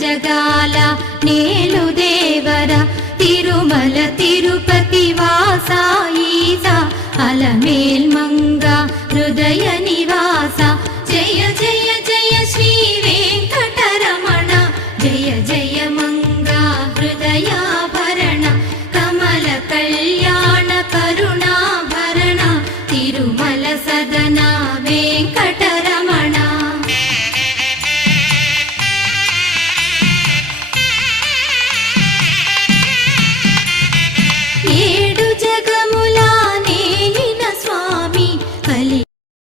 జగాల నేలు దేవర తిరుమల తిరుపతి వాసా ఈసా అలమేల్ మంగ హృదయ నివాస జయ జయ జయ శ్రీ వెంకటరమణ జయ జయ మంగ హృదయాభరణ కమల కళ్యాణ కరుణాభరణ తిరుమల సదనా